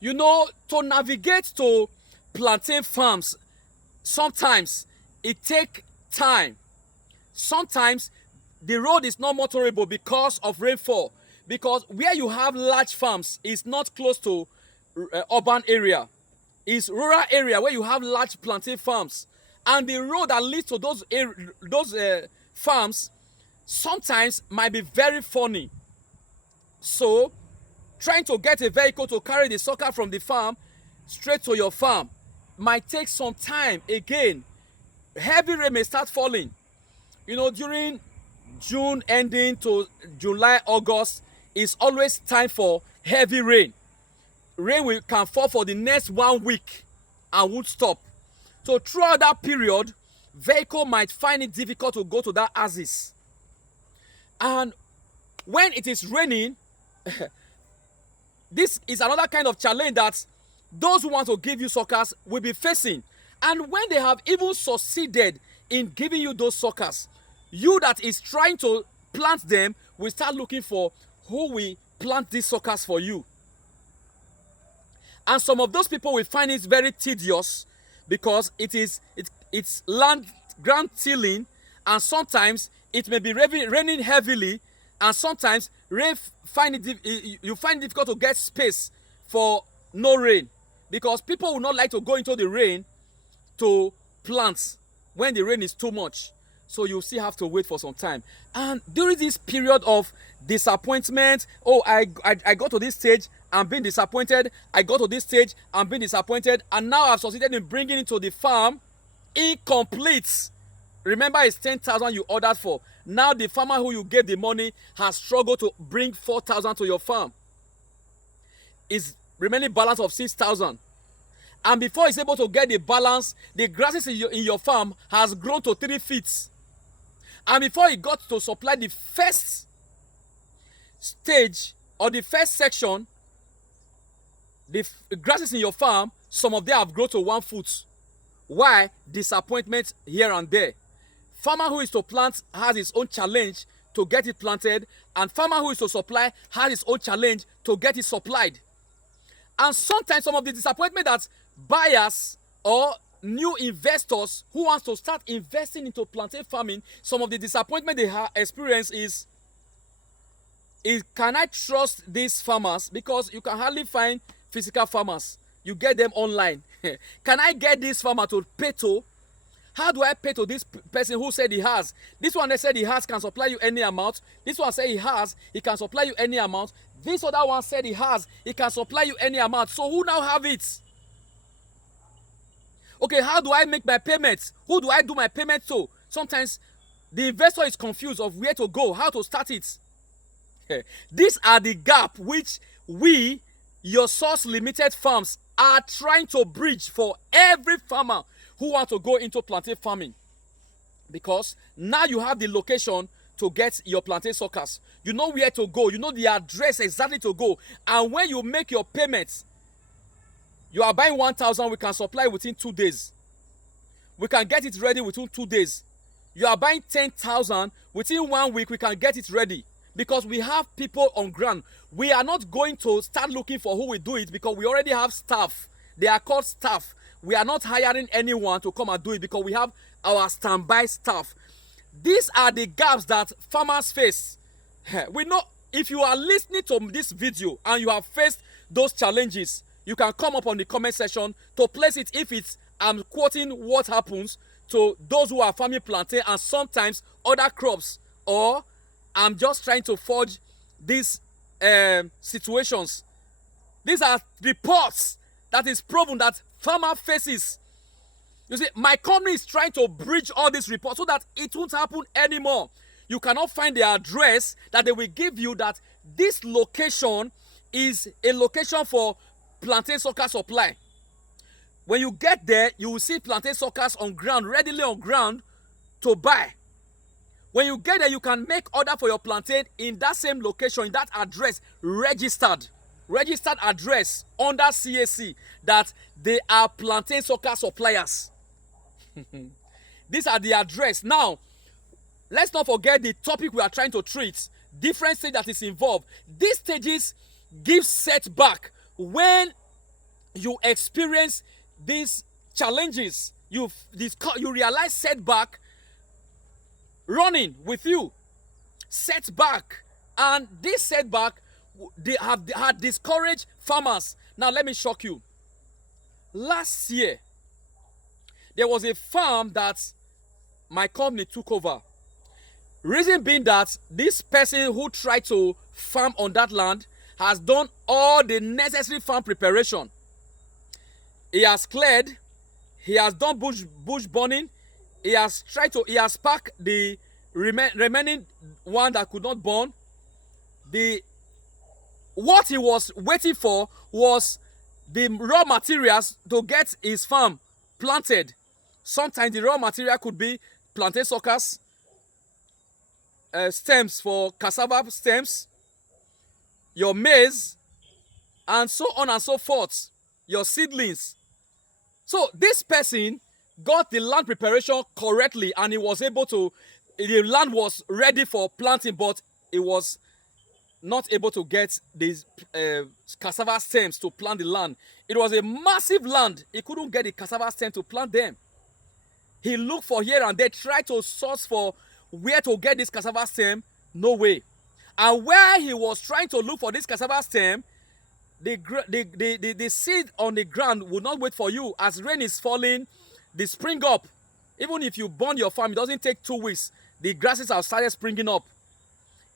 You know, to navigate to plantain farms, sometimes it take time. Sometimes the road is not motorable because of rainfall. Because where you have large farms is not close to urban area. It's rural area where you have large plantain farms. And the road that leads to those farms sometimes might be very funny. So, trying to get a vehicle to carry the sucker from the farm straight to your farm might take some time. Again, heavy rain may start falling. You know, during June ending to July, August is always time for heavy rain. Rain can fall for the next 1 week and won't stop. So throughout that period, vehicle might find it difficult to go to that axis. And when it is raining, this is another kind of challenge that those who want to give you suckers will be facing. And when they have even succeeded in giving you those suckers, you that is trying to plant them will start looking for who will plant these suckers for you. And some of those people will find it very tedious because it's land ground tilling, and sometimes it may be raining heavily, and sometimes you find it difficult to get space for no rain, because people will not like to go into the rain to plant when the rain is too much. So you still have to wait for some time. And during this period of disappointment, oh, I got to this stage, I'm being disappointed. I got to this stage, I'm being disappointed. And now I've succeeded in bringing it to the farm incomplete. Remember, it's 10,000 you ordered for. Now the farmer who you gave the money has struggled to bring 4,000 to your farm. It's remaining balance of 6,000. And before he's able to get the balance, the grasses in your farm has grown to 3 feet. And before he got to supply the first stage or the first section, the grasses in your farm, some of them have grown to 1 foot. Why? Disappointment here and there. Farmer who is to plant has his own challenge to get it planted, and farmer who is to supply has his own challenge to get it supplied. And sometimes some of the disappointment that buyers or new investors who wants to start investing into plantain farming, some of the disappointment they have experienced is can I trust these farmers? Because you can hardly find physical farmers. You get them online. Can I get this farmer to pay to? How do I pay to this person who said he has? This one that said he has can supply you any amount. This one said he has, he can supply you any amount. This other one said he has, he can supply you any amount. So who now have it? Okay, how do I make my payments? Who do I do my payment to? Sometimes the investor is confused of where to go, how to start it. These are the gap which we, your Source Limited Farms, are trying to bridge for every farmer who wants to go into plantain farming. Because now you have the location to get your plantain suckers. You know where to go. You know the address exactly to go. And when you make your payments, you are buying 1,000, we can supply within 2 days. We can get it ready within 2 days. You are buying 10,000, within 1 week, we can get it ready. Because we have people on ground. We are not going to start looking for who will do it because we already have staff. They are called staff. We are not hiring anyone to come and do it because we have our standby staff. These are the gaps that farmers face. We know if you are listening to this video and you have faced those challenges, you can come up on the comment section to place it if it's I'm quoting what happens to those who are farming plantain and sometimes other crops, or I'm just trying to forge these situations. These are reports that is proven that farmer faces. You see, my company is trying to bridge all these reports so that it won't happen anymore. You cannot find the address that they will give you that this location is a location for plantain sucker supply. When you get there, you will see plantain suckers on ground, readily on ground to buy. When you get there, you can make order for your plantain in that same location, in that address, registered address under CAC that they are plantain sucker suppliers. These are the address. Now, let's not forget the topic we are trying to treat, different stage that is involved. These stages give setback when you experience these challenges, you realize setback running with you, setback, and this setback they had discouraged farmers. Now let me shock you. Last year there was a farm that my company took over. Reason being that this person who tried to farm on that land has done all the necessary farm preparation. He has cleared, he has done bush burning, he has packed the remaining one that could not burn. What he was waiting for was the raw materials to get his farm planted. Sometimes the raw material could be plantain suckers, stems for cassava stems, your maize, and so on and so forth, your seedlings. So this person got the land preparation correctly, and he was able to, the land was ready for planting, but he was not able to get these cassava stems to plant the land. It was a massive land. He couldn't get the cassava stem to plant them. He looked for here and there, tried to source for where to get this cassava stem, no way. And where he was trying to look for this cassava stem, the seed on the ground would not wait for you. As rain is falling, they spring up. Even if you burn your farm, it doesn't take 2 weeks. The grasses have started springing up.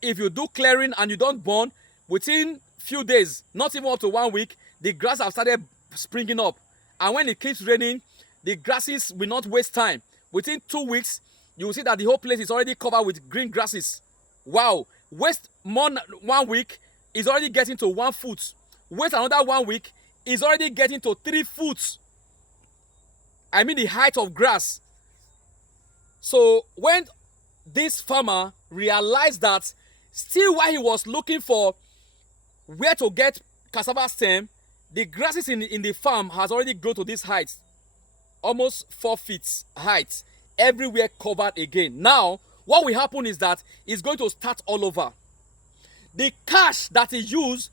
If you do clearing and you don't burn, within few days, not even up to 1 week, the grass have started springing up. And when it keeps raining, the grasses will not waste time. Within 2 weeks, you will see that the whole place is already covered with green grasses. Wow. Waste more 1 week, is already getting to 1 foot. Wait another 1 week, is already getting to 3 foot. I mean the height of grass. So when this farmer realized that still while he was looking for where to get cassava stem, the grasses in the farm has already grown to this height. Almost 4 feet height. Everywhere covered again. Now, what will happen is that it's going to start all over. The cash that he used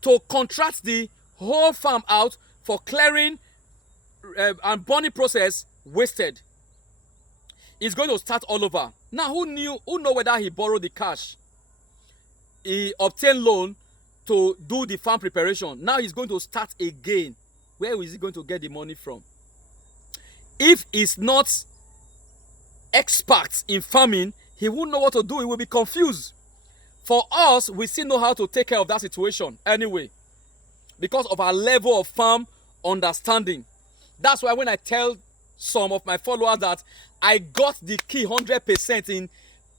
to contract the whole farm out for clearing and burning process wasted. It's going to start all over. Now, who know whether he borrowed the cash? He obtained loan to do the farm preparation. Now he's going to start again. Where is he going to get the money from? If he's not expert in farming, he won't know what to do. He will be confused. For us, we still know how to take care of that situation anyway, because of our level of farm understanding. That's why when I tell some of my followers that I got the key 100% in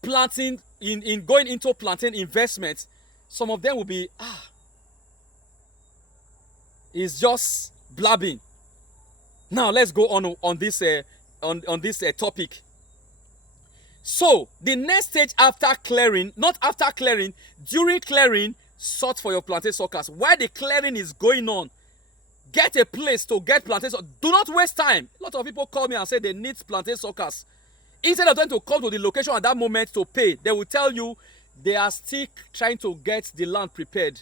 planting, in going into plantain investment, some of them will be, it's just blabbing. Now let's go on this topic. So the next stage after clearing, not after clearing, during clearing, sort for your plantain suckers. While the clearing is going on, get a place to get plantain suckers. Do not waste time. A lot of people call me and say they need plantain suckers. Instead of them to come to the location at that moment to pay, they will tell you they are still trying to get the land prepared.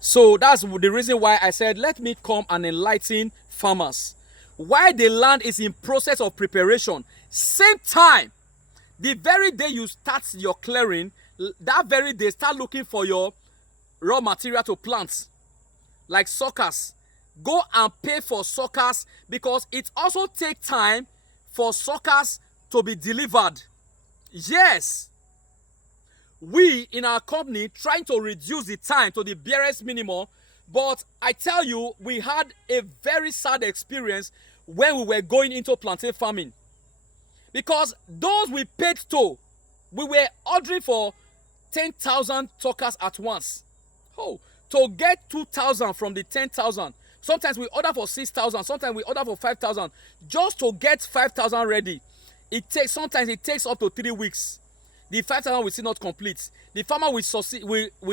So that's the reason why I said, let me come and enlighten farmers. While the land is in process of preparation, same time, the very day you start your clearing, that very day start looking for your raw material to plant, like suckers. Go and pay for suckers, because it also takes time for suckers to be delivered. Yes, we in our company trying to reduce the time to the barest minimum, but I tell you, we had a very sad experience when we were going into plantain farming, because those we paid to, we were ordering for 10,000 suckers at once. Oh, to get 2,000 from the 10,000. Sometimes we order for 6,000, sometimes we order for 5,000. Just to get 5,000 ready, sometimes it takes up to 3 weeks. The 5,000 will still not complete. The farmer will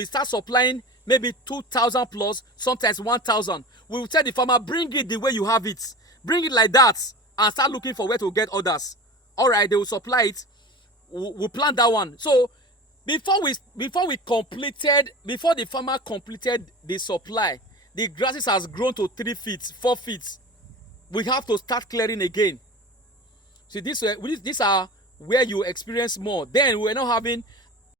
start supplying maybe 2,000 plus, sometimes 1,000. We will tell the farmer, bring it the way you have it. Bring it like that and start looking for where to get others. All right, they will supply it. We'll plant that one. So Before the farmer completed the supply, the grasses has grown to 3 feet, 4 feet. We have to start clearing again. See, these are where you experience more. Then we're not having